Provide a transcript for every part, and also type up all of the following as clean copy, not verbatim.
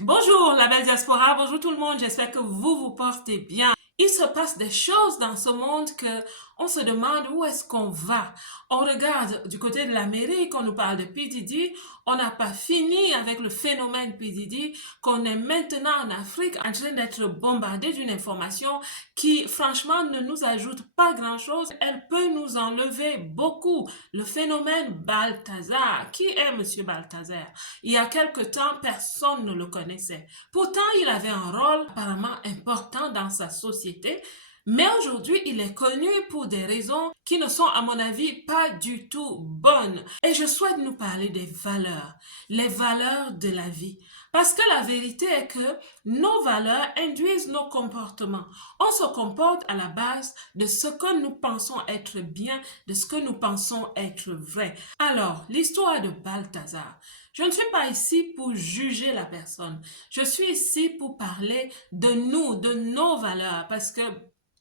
Bonjour la belle diaspora, bonjour tout le monde, j'espère que vous vous portez bien. Il se passe des choses dans ce monde que on se demande où est-ce qu'on va. On regarde du côté de l'Amérique, on nous parle de P. Diddy, on n'a pas fini avec le phénomène P. Diddy, qu'on est maintenant en Afrique en train d'être bombardé d'une information qui franchement ne nous ajoute pas grand-chose, elle peut nous enlever beaucoup. Le phénomène Balthazar, qui est Monsieur Balthazar? Il y a quelque temps, personne ne le connaissait. Pourtant, il avait un rôle apparemment important dans sa société, mais aujourd'hui, il est connu pour des raisons qui ne sont, à mon avis, pas du tout bonnes. Et je souhaite nous parler des valeurs, les valeurs de la vie. Parce que la vérité est que nos valeurs induisent nos comportements. On se comporte à la base de ce que nous pensons être bien, de ce que nous pensons être vrai. Alors, l'histoire de Balthazar. Je ne suis pas ici pour juger la personne. Je suis ici pour parler de nous, de nos valeurs, parce que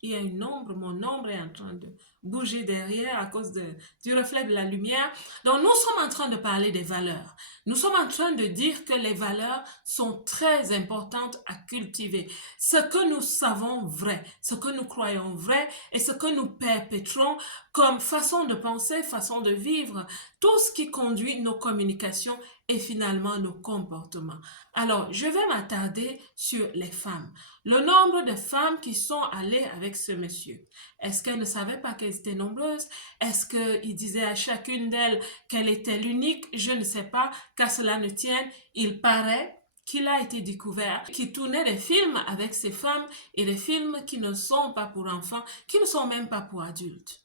il y a une ombre, mon ombre est en train de bouger derrière à cause du reflet de la lumière. Donc nous sommes en train de parler des valeurs. Nous sommes en train de dire que les valeurs sont très importantes à cultiver. Ce que nous savons vrai, ce que nous croyons vrai et ce que nous perpétrons comme façon de penser, façon de vivre, tout ce qui conduit nos communications et finalement nos comportements. Alors, je vais m'attarder sur les femmes. Le nombre de femmes qui sont allées avec ce monsieur. Est-ce qu'elles ne savaient pas qu'elles étaient nombreuses? Est-ce qu'il disait à chacune d'elles qu'elle était l'unique? Je ne sais pas, qu'à cela ne tienne. Il paraît qu'il a été découvert, qu'il tournait des films avec ces femmes et des films qui ne sont pas pour enfants, qui ne sont même pas pour adultes,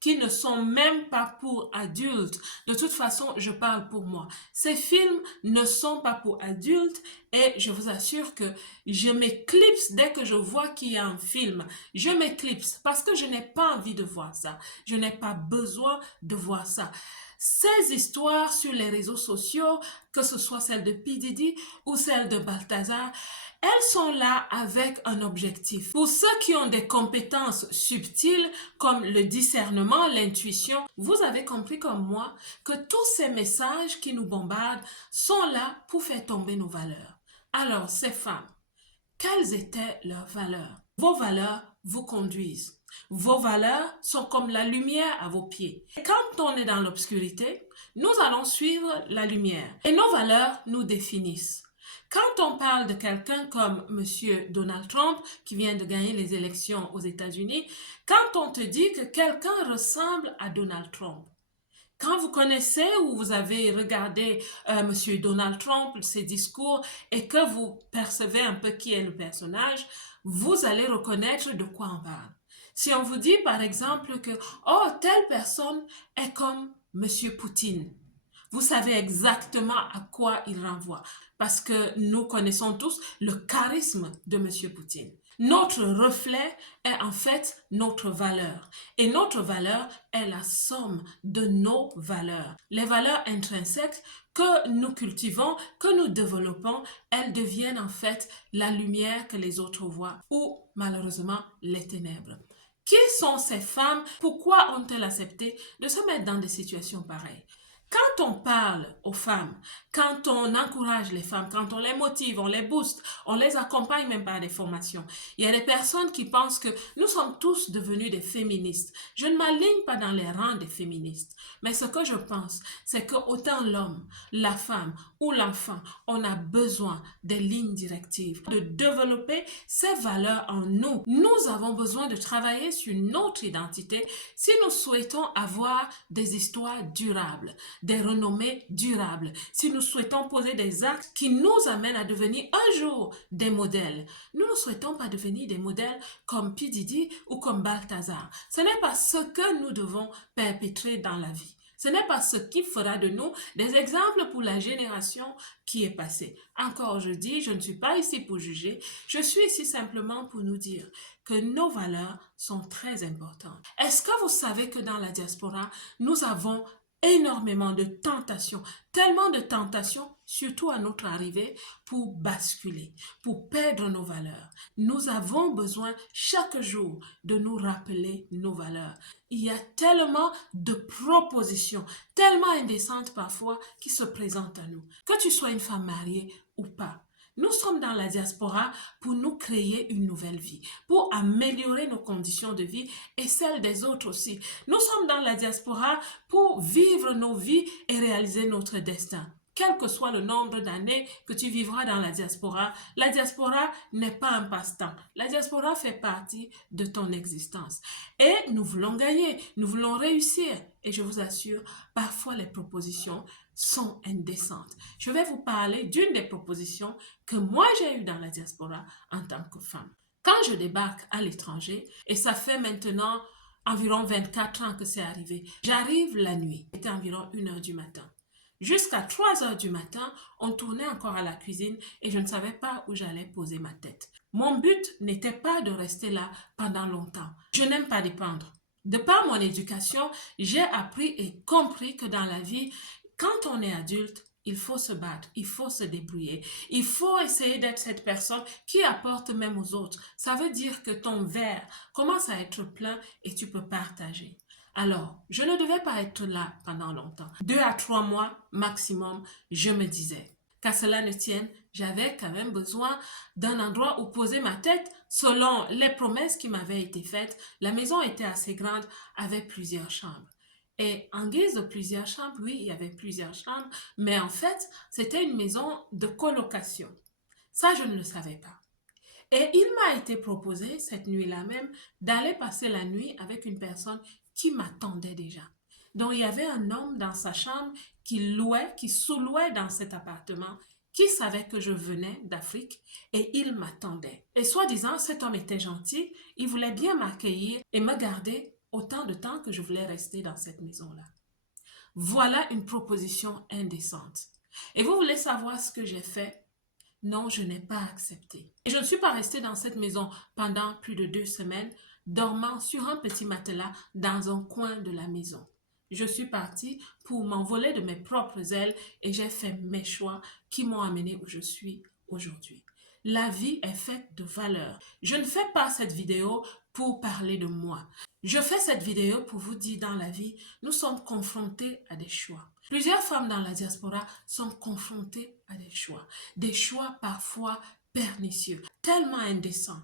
qui ne sont même pas pour adultes. De toute façon, je parle pour moi. Ces films ne sont pas pour adultes et je vous assure que je m'éclipse dès que je vois qu'il y a un film. Je m'éclipse parce que je n'ai pas envie de voir ça. Je n'ai pas besoin de voir ça. Ces histoires sur les réseaux sociaux, que ce soit celle de P. Diddy ou celle de Balthazar, elles sont là avec un objectif. Pour ceux qui ont des compétences subtiles comme le discernement, l'intuition, vous avez compris comme moi que tous ces messages qui nous bombardent sont là pour faire tomber nos valeurs. Alors, ces femmes, quelles étaient leurs valeurs? Vos valeurs vous conduisent. Vos valeurs sont comme la lumière à vos pieds. Et quand on est dans l'obscurité, nous allons suivre la lumière. Et nos valeurs nous définissent. Quand on parle de quelqu'un comme Monsieur Donald Trump, qui vient de gagner les élections aux États-Unis, quand on te dit que quelqu'un ressemble à Donald Trump, quand vous connaissez ou vous avez regardé Monsieur Donald Trump, ses discours, et que vous percevez un peu qui est le personnage, vous allez reconnaître de quoi on parle. Si on vous dit par exemple que oh, telle personne est comme Monsieur Poutine, vous savez exactement à quoi il renvoie parce que nous connaissons tous le charisme de Monsieur Poutine. Notre reflet est en fait notre valeur et notre valeur est la somme de nos valeurs. Les valeurs intrinsèques que nous cultivons, que nous développons, elles deviennent en fait la lumière que les autres voient ou malheureusement les ténèbres. Qui sont ces femmes? Pourquoi ont-elles accepté de se mettre dans des situations pareilles? Quand on parle aux femmes, quand on encourage les femmes, quand on les motive, on les booste, on les accompagne même par des formations, il y a des personnes qui pensent que nous sommes tous devenus des féministes. Je ne m'aligne pas dans les rangs des féministes, mais ce que je pense, c'est que autant l'homme, la femme ou l'enfant, on a besoin des lignes directives, de développer ces valeurs en nous. Nous avons besoin de travailler sur notre identité si nous souhaitons avoir des histoires durables, des renommées durables, si nous souhaitons poser des actes qui nous amènent à devenir un jour des modèles. Nous ne souhaitons pas devenir des modèles comme P. Diddy ou comme Balthazar. Ce n'est pas ce que nous devons perpétrer dans la vie. Ce n'est pas ce qui fera de nous des exemples pour la génération qui est passée. Encore je dis, je ne suis pas ici pour juger, je suis ici simplement pour nous dire que nos valeurs sont très importantes. Est-ce que vous savez que dans la diaspora, nous avons énormément de tentations, tellement de tentations, surtout à notre arrivée, pour basculer, pour perdre nos valeurs. Nous avons besoin chaque jour de nous rappeler nos valeurs. Il y a tellement de propositions, tellement indécentes parfois, qui se présentent à nous. Que tu sois une femme mariée ou pas, Nous sommes dans la diaspora pour nous créer une nouvelle vie, pour améliorer nos conditions de vie et celles des autres aussi. Nous sommes dans la diaspora pour vivre nos vies et réaliser notre destin. Quel que soit le nombre d'années que tu vivras dans la diaspora n'est pas un passe-temps. La diaspora fait partie de ton existence. Et nous voulons gagner, nous voulons réussir. Et je vous assure, parfois les propositions sont indécentes. Je vais vous parler d'une des propositions que moi j'ai eues dans la diaspora en tant que femme. Quand je débarque à l'étranger, et ça fait maintenant environ 24 ans que c'est arrivé, j'arrive la nuit, c'était environ 1h du matin. Jusqu'à 3h du matin, on tournait encore à la cuisine et je ne savais pas où j'allais poser ma tête. Mon but n'était pas de rester là pendant longtemps. Je n'aime pas dépendre. De par mon éducation, j'ai appris et compris que dans la vie, quand on est adulte, il faut se battre, il faut se débrouiller, il faut essayer d'être cette personne qui apporte même aux autres. Ça veut dire que ton verre commence à être plein et tu peux partager. Alors, je ne devais pas être là pendant longtemps. 2 à 3 mois maximum, je me disais. Qu'à cela ne tienne, j'avais quand même besoin d'un endroit où poser ma tête selon les promesses qui m'avaient été faites. La maison était assez grande, avait plusieurs chambres. Et en guise de plusieurs chambres, oui, il y avait plusieurs chambres, mais en fait, c'était une maison de colocation. Ça, je ne le savais pas. Et il m'a été proposé, cette nuit-là même, d'aller passer la nuit avec une personne qui m'attendait déjà. Donc, il y avait un homme dans sa chambre qui sous-louait dans cet appartement, qui savait que je venais d'Afrique et il m'attendait. Et soi-disant, cet homme était gentil, il voulait bien m'accueillir et me garder autant de temps que je voulais rester dans cette maison-là. Voilà une proposition indécente. Et vous voulez savoir ce que j'ai fait? Non, je n'ai pas accepté. Et je ne suis pas restée dans cette maison pendant plus de 2 semaines, dormant sur un petit matelas dans un coin de la maison. Je suis partie pour m'envoler de mes propres ailes et j'ai fait mes choix qui m'ont amené où je suis aujourd'hui. La vie est faite de valeurs. Je ne fais pas cette vidéo pour parler de moi. Je fais cette vidéo pour vous dire dans la vie, nous sommes confrontés à des choix. Plusieurs femmes dans la diaspora sont confrontées à des choix parfois pernicieux, tellement indécents.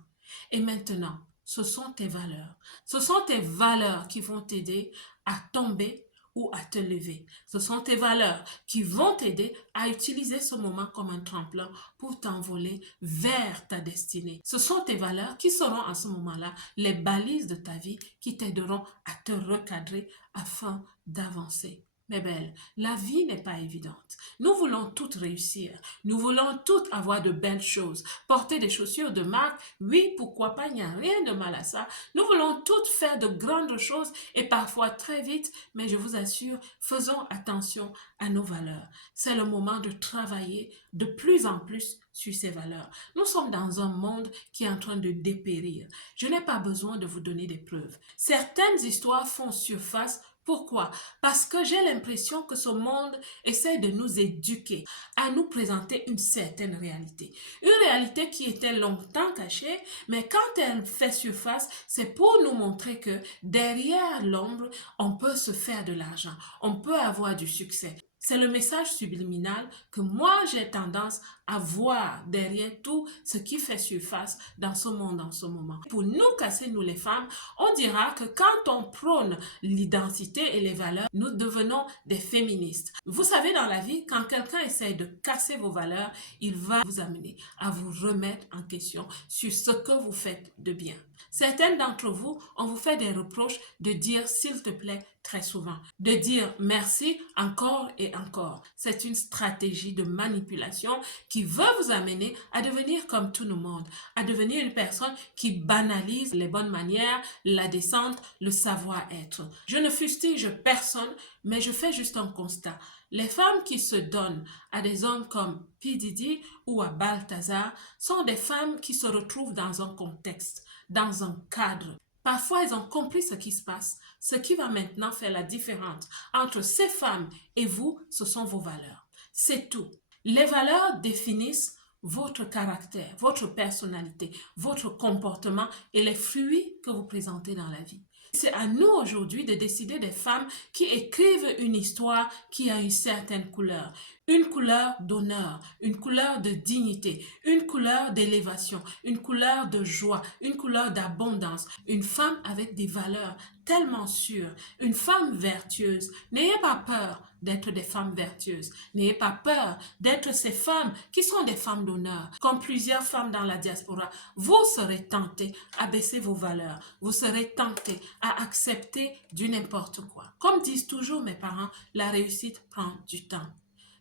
Et maintenant, ce sont tes valeurs. Ce sont tes valeurs qui vont t'aider à tomber ou à te lever. Ce sont tes valeurs qui vont t'aider à utiliser ce moment comme un tremplin pour t'envoler vers ta destinée. Ce sont tes valeurs qui seront en ce moment-là les balises de ta vie qui t'aideront à te recadrer afin d'avancer. Mes belles, la vie n'est pas évidente. Nous voulons toutes réussir. Nous voulons toutes avoir de belles choses. Porter des chaussures de marque, oui, pourquoi pas, il n'y a rien de mal à ça. Nous voulons toutes faire de grandes choses et parfois très vite, mais je vous assure, faisons attention à nos valeurs. C'est le moment de travailler de plus en plus sur ces valeurs. Nous sommes dans un monde qui est en train de dépérir. Je n'ai pas besoin de vous donner des preuves. Certaines histoires font surface. Pourquoi? Parce que j'ai l'impression que ce monde essaie de nous éduquer, à nous présenter une certaine réalité. Une réalité qui était longtemps cachée, mais quand elle fait surface, c'est pour nous montrer que derrière l'ombre, on peut se faire de l'argent, on peut avoir du succès. C'est le message subliminal que moi j'ai tendance à voir derrière tout ce qui fait surface dans ce monde en ce moment. Pour nous casser, nous les femmes, on dira que quand on prône l'identité et les valeurs, nous devenons des féministes. Vous savez, dans la vie, quand quelqu'un essaie de casser vos valeurs, il va vous amener à vous remettre en question sur ce que vous faites de bien. Certaines d'entre vous, on vous fait des reproches de dire s'il te plaît très souvent, de dire merci encore et encore. C'est une stratégie de manipulation qui veut vous amener à devenir comme tout le monde, à devenir une personne qui banalise les bonnes manières, la décente, le savoir-être. Je ne fustige personne, mais je fais juste un constat. Les femmes qui se donnent à des hommes comme P. Diddy ou à Balthazar sont des femmes qui se retrouvent dans un contexte, dans un cadre. Parfois, elles ont compris ce qui se passe. Ce qui va maintenant faire la différence entre ces femmes et vous, ce sont vos valeurs. C'est tout. Les valeurs définissent votre caractère, votre personnalité, votre comportement et les fruits que vous présentez dans la vie. C'est à nous aujourd'hui de décider des femmes qui écrivent une histoire qui a une certaine couleur, une couleur d'honneur, une couleur de dignité, une couleur d'élévation, une couleur de joie, une couleur d'abondance, une femme avec des valeurs tellement sûres, une femme vertueuse. N'ayez pas peur d'être des femmes vertueuses. N'ayez pas peur d'être ces femmes qui sont des femmes d'honneur. Comme plusieurs femmes dans la diaspora, vous serez tentées à baisser vos valeurs. Vous serez tentées à accepter du n'importe quoi. Comme disent toujours mes parents, la réussite prend du temps.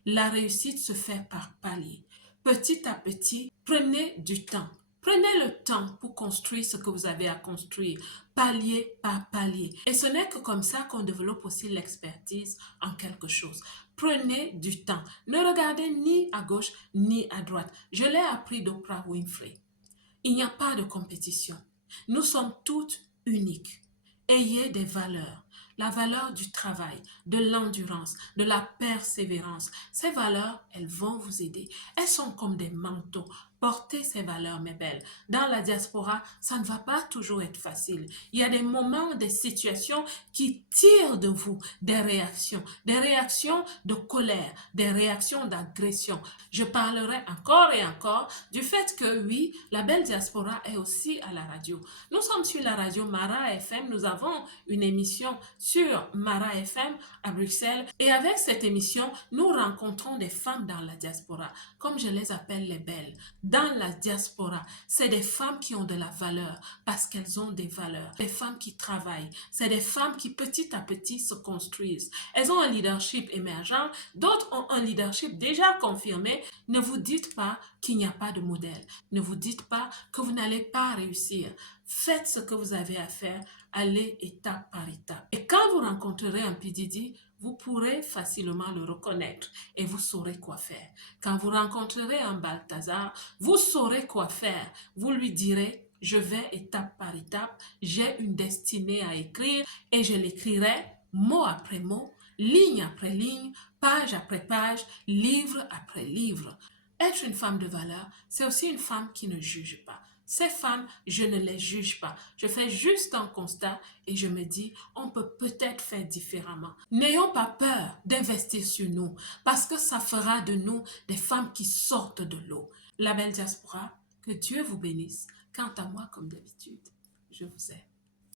La réussite se fait par palier. Petit à petit, prenez du temps. Prenez le temps pour construire ce que vous avez à construire, palier par palier. Et ce n'est que comme ça qu'on développe aussi l'expertise en quelque chose. Prenez du temps. Ne regardez ni à gauche ni à droite. Je l'ai appris d'Oprah Winfrey. Il n'y a pas de compétition. Nous sommes toutes uniques. Ayez des valeurs. La valeur du travail, de l'endurance, de la persévérance. Ces valeurs, elles vont vous aider. Elles sont comme des manteaux. Portez ces valeurs, mes belles. Dans la diaspora, ça ne va pas toujours être facile. Il y a des moments, des situations qui tirent de vous des réactions de colère, des réactions d'agression. Je parlerai encore et encore du fait que oui, la belle diaspora est aussi à la radio. Nous sommes sur la radio Mara FM. Nous avons une émission sur Mara FM à Bruxelles. Et avec cette émission, nous rencontrons des femmes dans la diaspora, comme je les appelle les belles. Dans la diaspora, c'est des femmes qui ont de la valeur parce qu'elles ont des valeurs. Des femmes qui travaillent. C'est des femmes qui petit à petit se construisent. Elles ont un leadership émergent. D'autres ont un leadership déjà confirmé. Ne vous dites pas qu'il n'y a pas de modèle. Ne vous dites pas que vous n'allez pas réussir. Faites ce que vous avez à faire. Allez étape par étape. Et quand vous rencontrerez un P. Diddy, vous pourrez facilement le reconnaître et vous saurez quoi faire. Quand vous rencontrerez un Balthazar, vous saurez quoi faire. Vous lui direz, je vais étape par étape, j'ai une destinée à écrire et je l'écrirai mot après mot, ligne après ligne, page après page, livre après livre. Être une femme de valeur, c'est aussi une femme qui ne juge pas. Ces femmes, je ne les juge pas. Je fais juste un constat et je me dis, on peut peut-être faire différemment. N'ayons pas peur d'investir sur nous parce que ça fera de nous des femmes qui sortent de l'eau. La belle diaspora, que Dieu vous bénisse. Quant à moi, comme d'habitude, je vous aime.